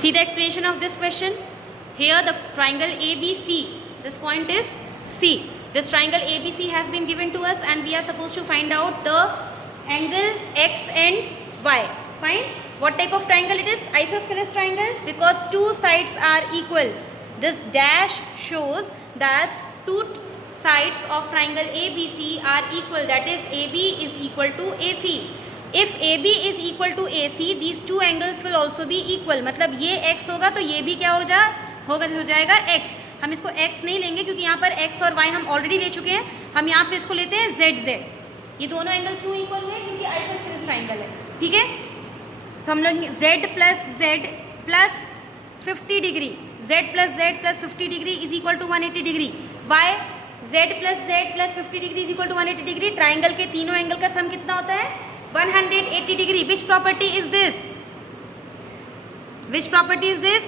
See the explanation of this question. Here the triangle ABC, this point is C. This triangle ABC has been given to us and we are supposed to find out the angle X and Y. Fine. What type of triangle it is? Isosceles triangle, because two sides are equal. This dash shows that two sides of triangle ABC are equal, that is AB is equal to AC. If AB is equal to AC, these two angles will also be equal. मतलब ये x होगा तो ये भी क्या हो जाएगा x. हम इसको x नहीं लेंगे क्योंकि यहाँ पर x और y हम ऑलरेडी ले चुके हैं. हम यहाँ पे इसको लेते हैं z z. ये दोनों एंगल क्यों इक्वल हुए? क्योंकि आइसोसेलेस ट्राइंगल है. ठीक है. तो हम लोग z प्लस 50 डिग्री, z plus 50 degree is equal to 180 degree. y z plus 50 degree is equal to 180 degree. Triangle के तीनों एंगल का सम कितना होता है? 180 degree. Which property is this? Which property is this?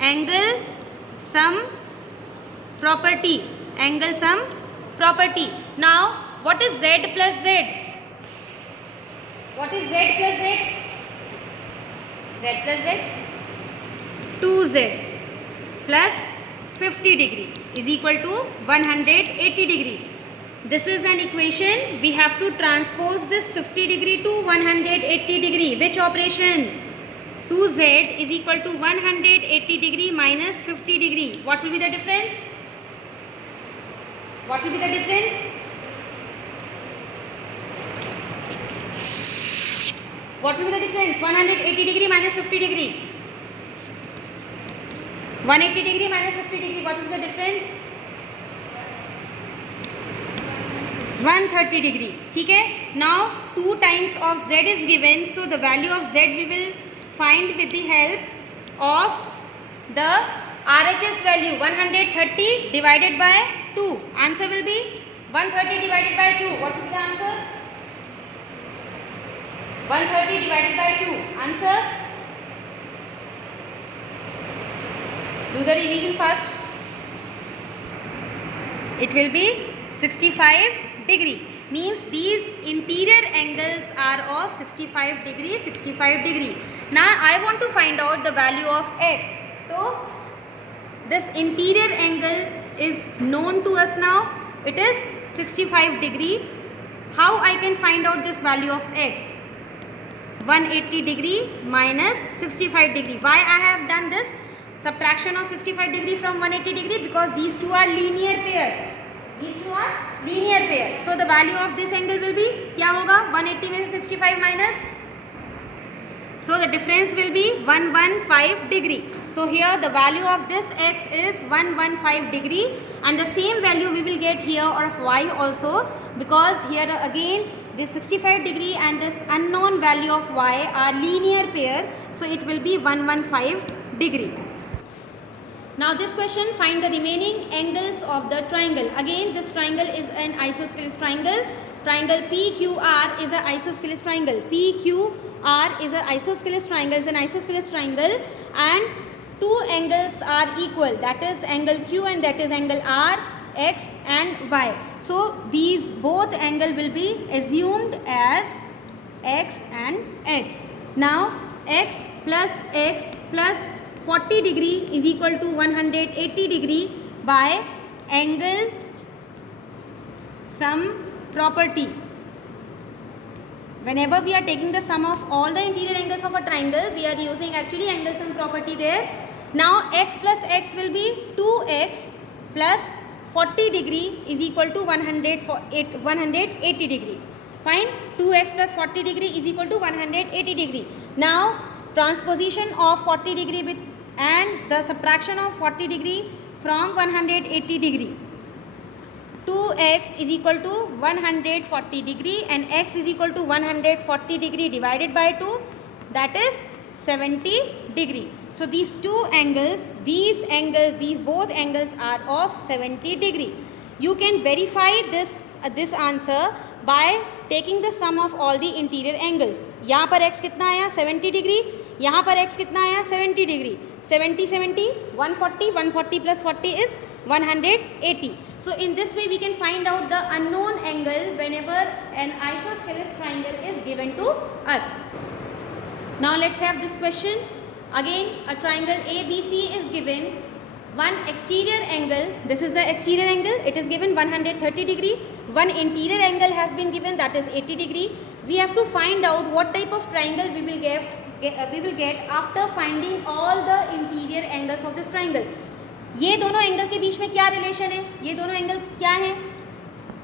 Angle sum property. Angle sum property. Now, what is z plus z? What is z plus z? Z plus z? 2z plus 50 degree is equal to 180 degree. This is an equation. We have to transpose this 50 degree to 180 degree. Which operation? 2z is equal to 180 degree minus 50 degree. What will be the difference? What will be the difference? What will be the difference? 180 degree minus 50 degree. 180 degree minus 50 degree. What will be the difference? 130 degree. ठीक है. Now 2 times of z is given, so the value of z we will find with the help of the RHS value. 130 divided by 2. Answer will be 130 divided by 2. What will be the answer? 130 divided by 2. Answer? Do the revision first. It will be 65 degree. Means these interior angles are of 65 degree. Now I want to find out the value of x. So this interior angle is known to us now. It is 65 degree. How I can find out this value of x? 180 degree minus 65 degree. Why I have done this subtraction of 65 degree from 180 degree? Because these two are linear pair. These two are linear pair. So the value of this angle will be क्या होगा? 180 में से 65 minus. So the difference will be 115 degree. So here the value of this x is 115 degree, and the same value we will get here of y also, because here again this 65 degree and this unknown value of y are linear pair. So it will be 115 degree. Now this question, find the remaining angles of the triangle. Again this triangle is an isosceles triangle. Triangle PQR is an isosceles triangle. PQR is an isosceles triangle. Is an isosceles triangle, and two angles are equal. That is angle Q and that is angle R, X and Y. So these both angle will be assumed as X and X. Now X plus 40 degree is equal to 180 degree by angle sum property. Whenever we are taking the sum of all the interior angles of a triangle, we are using actually angle sum property there. Now x plus x will be 2x plus 40 degree is equal to 180 degree. Fine. 2x plus 40 degree is equal to 180 degree. Now transposition of 40 degree with and the subtraction of 40 degree from 180 degree. 2x is equal to 140 degree and x is equal to 140 degree divided by 2, that is 70 degree. So these two angles, these both angles are of 70 degree. You can verify this answer by taking the sum of all the interior angles. यहाँ पर x कितना आया? 70 degree. यहाँ पर x कितना आया? 70 degree. 70 140 plus 40 is 180. So in this way we can find out the unknown angle whenever an isosceles triangle is given to us. Now let's have this question. Again, a triangle ABC is given one exterior angle, this is the exterior angle, it is given 130 degree. One interior angle has been given, that is 80 degree. We have to find out what type of triangle we will get after finding all the interior angles of this triangle. ये दोनों angle के बीच में क्या relation है? ये दोनों angle क्या है?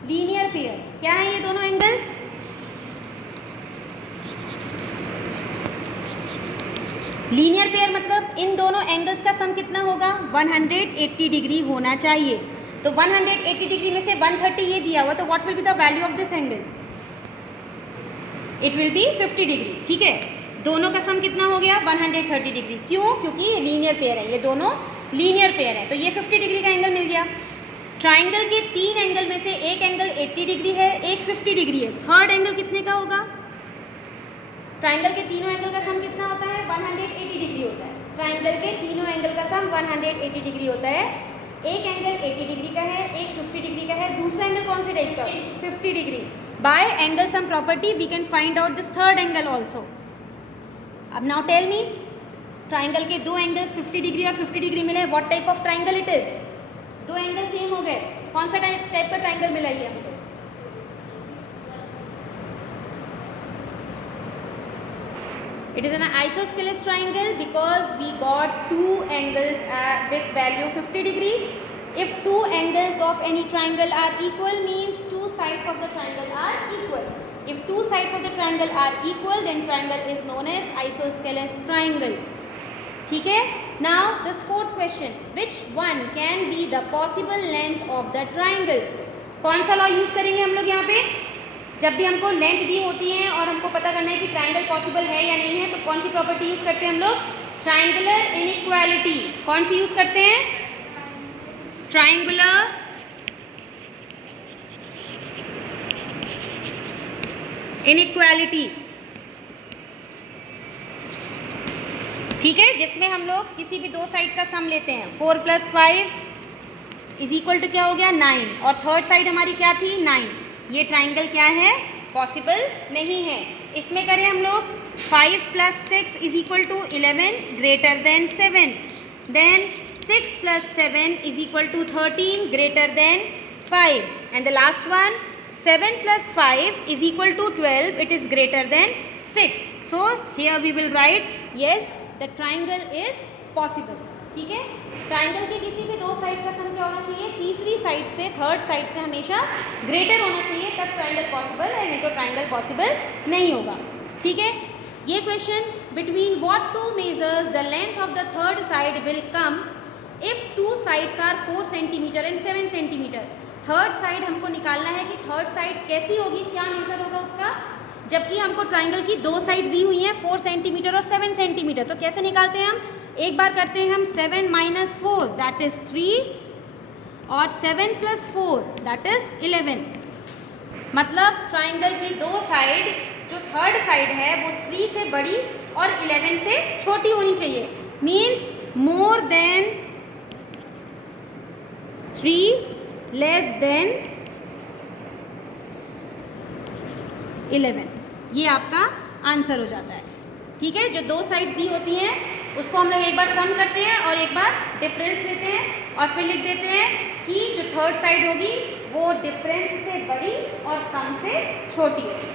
Linear pair. क्या है ये दोनों एंगल? लीनियर पेयर मतलब इन दोनों एंगल्स का सम कितना होगा? 180 डिग्री होना चाहिए. तो 180 डिग्री में से 130 ये दिया हुआ, तो what will be the value of this angle? It will be 50 degree. ठीक है, दोनों का सम कितना हो गया? 130 डिग्री. क्यों? क्योंकि ये लीनियर पेयर है, ये दोनों लीनियर पेयर है, तो ये 50 डिग्री का एंगल मिल गया. ट्राइंगल के 3 एंगल में से एक एंगल 80 डिग्री है, एक 50 डिग्री है. थर्ड एंगल कितने का होगा? ट्राइंगल के तीनों एंगल का सम कितना होता है? 180 डिग्री होता है. ट्राइंगल के तीनों एंगल का सम 180 डिग्री होता है. एक एंगल 80 डिग्री का है, एक 50 डिग्री का है. दूसरा एंगल कौन से टाइप का? 50 degree. By angle sum property we can find out this third angle also. अब नाउ टेल मी, ट्राइंगल के दो एंगल्स 50 डिग्री और 50 डिग्री मिले, what type of triangle it is? दो एंगल सेम हो गए, कौन सा टाइप का ट्राइंगल मिला ये हमको? It is an isosceles triangle because we got two angles with value 50 degree. If two angles of any triangle are equal, means two sides of the triangle are equal. If two sides of the triangle are equal, then triangle is known as isosceles triangle. ठीक है? Now this fourth question, which one can be the possible length of the triangle? कौन सा law use करेंगे हम लोग यहाँ पे? जब भी हमको लेंथ दी होती है और हमको पता करना है कि ट्राइंगल पॉसिबल है या नहीं है, तो कौन सी प्रॉपर्टी यूज करते हैं हम लोग? Triangular inequality. कौन सी यूज करते हैं? Triangular inequality. ठीक है, जिसमें हम लोग किसी भी दो साइड का सम लेते हैं. 4 + 5 इज इक्वल टू क्या हो गया? 9. और थर्ड साइड हमारी क्या थी? 9. ये ट्राइंगल क्या है? पॉसिबल नहीं है. इसमें करें हम लोग 5 + 6 is equal to 11 greater than 7. Then 6 + 7 is equal to 13 greater than 5. And the last one 7 + 5 is equal to 12, it is greater than 6. So here we will write yes the triangle is possible. ठीक है, triangle के किसी भी दो side का सम क्या होना चाहिए? तीसरी साइड से, थर्ड साइड से हमेशा ग्रेटर होना चाहिए, तब ट्राइंगल पॉसिबल है, नहीं तो ट्राइंगल पॉसिबल नहीं होगा. ठीक है, ये question between what two measures the length of the third side will come if two sides are 4 centimeter and 7 centimeter. Third side हमको निकालना है कि थर्ड साइड कैसी होगी, क्या मेजर होगा उसका, जबकि हमको ट्राइंगल की दो साइड दी हुई हैं 4 सेंटीमीटर और 7 सेंटीमीटर. तो कैसे निकालते हैं हम? एक बार करते हैं हम 7 - 4 दैट इज 3 और 7 + 4 दैट इज 11. मतलब ट्राइंगल की दो साइड, जो थर्ड साइड है वो 3 से बड़ी और 11 से छोटी होनी चाहिए. Means more than 3 less than 11. ये आपका आंसर हो जाता है. ठीक है, जो दो साइड दी होती हैं उसको हम लोग एक बार सम करते हैं और एक बार डिफरेंस लेते हैं और फिर लिख देते हैं कि जो थर्ड साइड होगी वो डिफरेंस से बड़ी और सम से छोटी होगी.